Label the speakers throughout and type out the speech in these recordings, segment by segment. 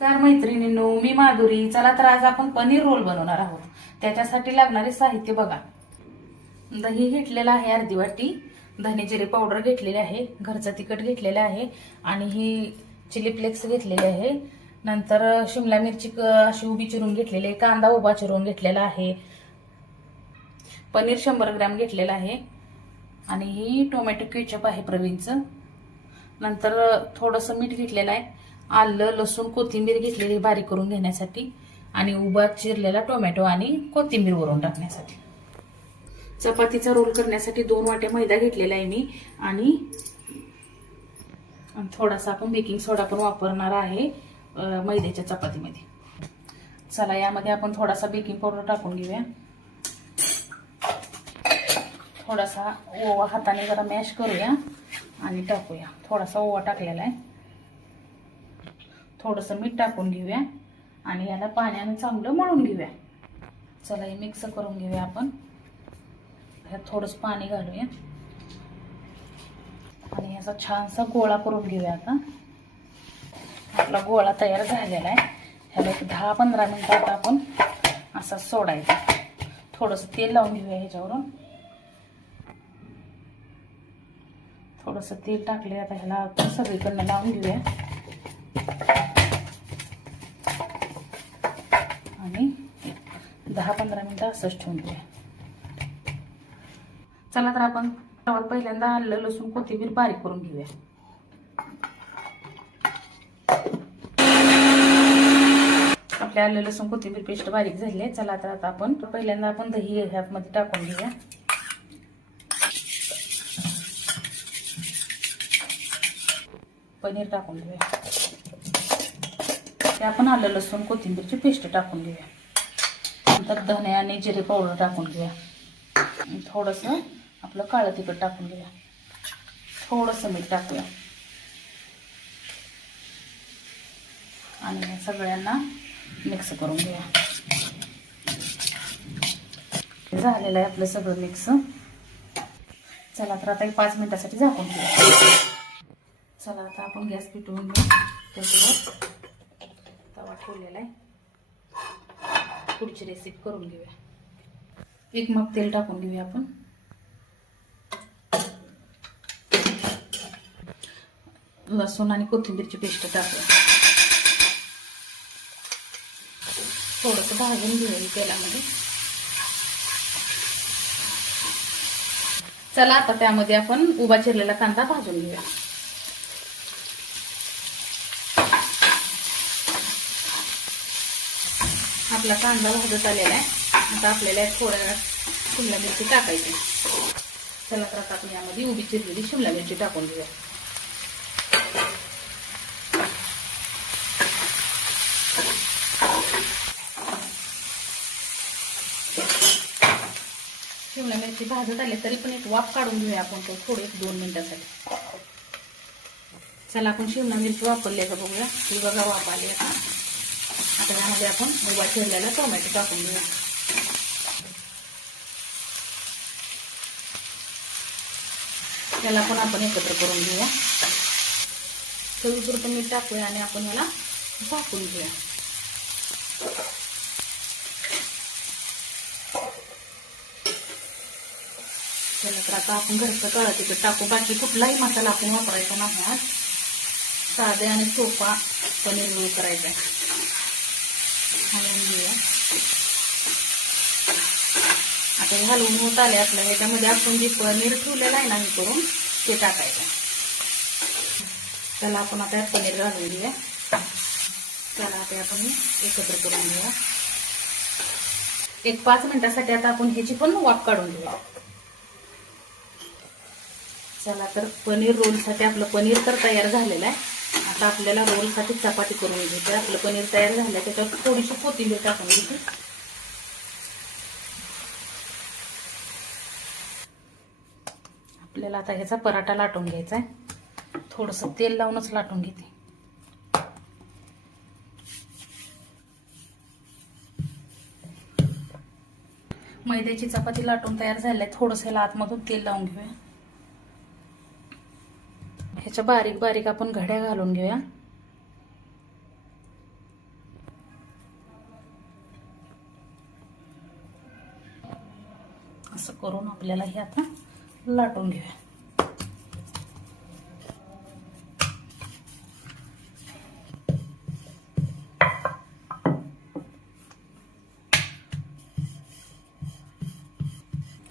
Speaker 1: Car मैत्रिणींनो मी माधुरी. चला तर आज आपण पनीर रोल बनवणार आहोत. त्याच्यासाठी लागणारे साहित्य बघा. दही घेतलेलं आहे अर्धी वाटी धने जिरे पावडर घेतलेले आहे. घरचं तिखट घेतलेलं आहे. आणि ही चिली फ्लेक्स घेतलेले आहे. नंतर शिमला मिरची क- अशी उभी चिरून घेतलेली आहे. कांदा उभा चिरून घेतलेला आहे. पनीर शंभर ग्रॅम घेतलेलं आहे. आणि ही टोमॅटो केचप आहे प्रवीणचं. नंतर थोडंसं मीठ घेतलेलं आहे. आलं लसूण कोथिंबीर घेतलेली बारीक करून घेण्यासाठी आणि उभा चिरलेला टोमॅटो आणि कोथिंबीर वरून टाकण्यासाठी. चपातीचा रोल करण्यासाठी दोन वाट्या मैदा घेतलेला आहे मी आणि थोडासा आपण बेकिंग सोडा पण वापरणार आहे मैद्याच्या चपातीमध्ये. चला यामध्ये आपण थोडासा बेकिंग पावडर टाकून घेऊया. थोडासा ओवा हाताने जरा मॅश करूया आणि टाकूया. थोडासा ओवा टाकलेला आहे. थोडंसं मीठ टाकून घेऊया आणि याला पाण्यानं चांगलं मळून घेऊया. चला हे मिक्स करून घेऊया आपण. ह्यात थोडंसं पाणी घालूया. आणि याचा छानसा गोळा करून घेऊया आता. आपला गोळा तयार झालेला आहे. ह्याला एक दहा पंधरा मिनटात आपण असा सोडायचा. थोडंसं तेल लावून घेऊया ह्याच्यावरून. थोडंसं तेल टाकले आता ह्याला आपण सगळीकडनं लावून घेऊया आणि दहा पंधरा मिनटं असंच ठेवून घेऊया चला तर आपण सर्वात पहिल्यांदा आलं लसूण कोथिंबीर बारीक करून घेऊया. आपल्या आलं लसूण कोथिंबीर पेस्ट बारीक झाली आहे. चला तर आता आपण पहिल्यांदा आपण दही ह्यामध्ये टाकून घेऊया. पनीर टाकून घेऊया. ते आपण आलं लसूण कोथिंबीरची पेस्ट टाकून घेऊया. नंतर धने आणि जिरे पावडर टाकून घ्या थोडंसं आपलं काळं तिखट टाकून घ्या थोडंसं मीठ टाकूया. आणि सगळ्यांना मिक्स करून घ्या झालेलं आहे आपलं सगळं मिक्स. चला तर आता एक पाच मिनिटासाठी झाकून घ्या चला आता आपण गॅस पेटवून घेऊ. त्याच्यावर तवा ठेवलेला आहे. पुढची रेसिपी करून घेऊया. एक मग तेल टाकून घेऊया आपण. लसूण आणि कोथिंबीरची पेस्ट टाकूया. थोडंसं भाजून घेऊया तेलामध्ये. चला आता त्यामध्ये आपण उभा चिरलेला कांदा भाजून घेऊया. आपला कांदा भाजत आलेला आहे. आता आपल्याला थोड्या वेळात शिमला मिरची टाकायची. चला तर आता आपण यामध्ये उभी चिरलेली शिमला मिरची टाकून घेऊया. शिमला मिरची भाजत आले तरी पण एक वाफ काढून घेऊया आपण तो थोडे एक दोन मिनिटासाठी. चला आपण शिमला मिरची वापरली का बघूया. ही बघा वाफ आली आता आता यामध्ये आपण उभा चिरलेला टोमॅटो टाकून घेऊया त्याला पण आपण एकत्र करून घेऊया. चवीपुरतं मीठ टाकूया आणि आपण याला झाकून घेऊया. त्याला तर आता आपण घरचं काळं तिकडे टाकू. बाकी कुठलाही मसाला आपण वापरायचा नाही. आज साधे आणि सोपा पनीर करायचा आहे. आता हे होत आले आपल्या ह्याच्यामध्ये आपण जे पनीर ठेवलेलं आहे ना हे करून ते टाकायचं. त्याला आपण आता पनीर घालून घेऊया. त्याला आता आपण एकत्र करून घेऊया. एक पाच मिनिटासाठी आता आपण ह्याची पण वाफ काढून घेऊया. चला तर पनीर रोलसाठी आपलं पनीर तर तयार झालेलं आहे. आता आपल्याला रोलसाठी चपाती करून घ्यायची आपलं पनीर तयार झालं आहे त्याच्यावर थोडीशी कोथिंबीर टाकून घ्यायची. आपल्याला आता ह्याचा पराठा लाटून घ्यायचा आहे. थोडंसं तेल लावूनच लाटून घेते. मैद्याची चपाती लाटून तयार झाली आहे थोडंसं ह्याला आतमधून तेल लावून घेऊया. ह्याच्या बारीक बारीक आपण घड्या घालून घेऊया. असं करून आपल्याला हे आता लाटून घेऊया.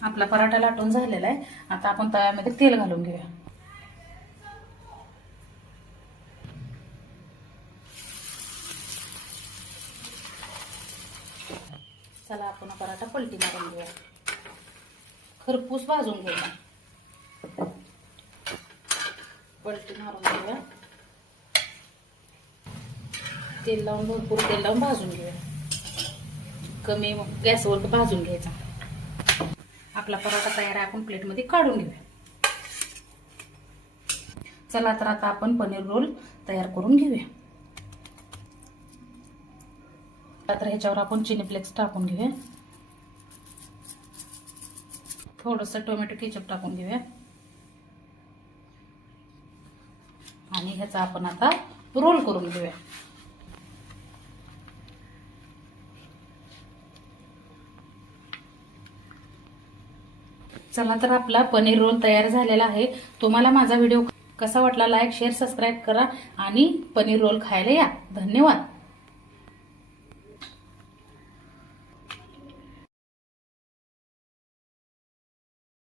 Speaker 1: आपला पराठा लाटून झालेला आहे. आता आपण तव्यामध्ये तेल घालून घेऊया. चला आपण पराठा पलटी मारून घेऊया खरपूस भाजून घेऊया पलटी मारून घेऊया. तेल लावून भरपूर तेल लावून भाजून घेऊया. कमी गॅसवर भाजून घ्यायचा. आपला पराठा तयार आहे आपण प्लेटमध्ये काढून घेऊया. चला तर आता आपण पनीर रोल तयार करून घेऊया. तर ह्याच्यावर आपण चिनी फ्लेक्स टाकून घेऊया. थोडस टोमॅटो केचप टाकून घेऊया. आणि ह्याचा आपण आता रोल करून घेऊया. चला तर आपला पनीर रोल तयार झालेला आहे. तुम्हाला माझा व्हिडिओ कसा वाटला लाईक शेअर सबस्क्राईब करा आणि पनीर रोल खायला या. धन्यवाद.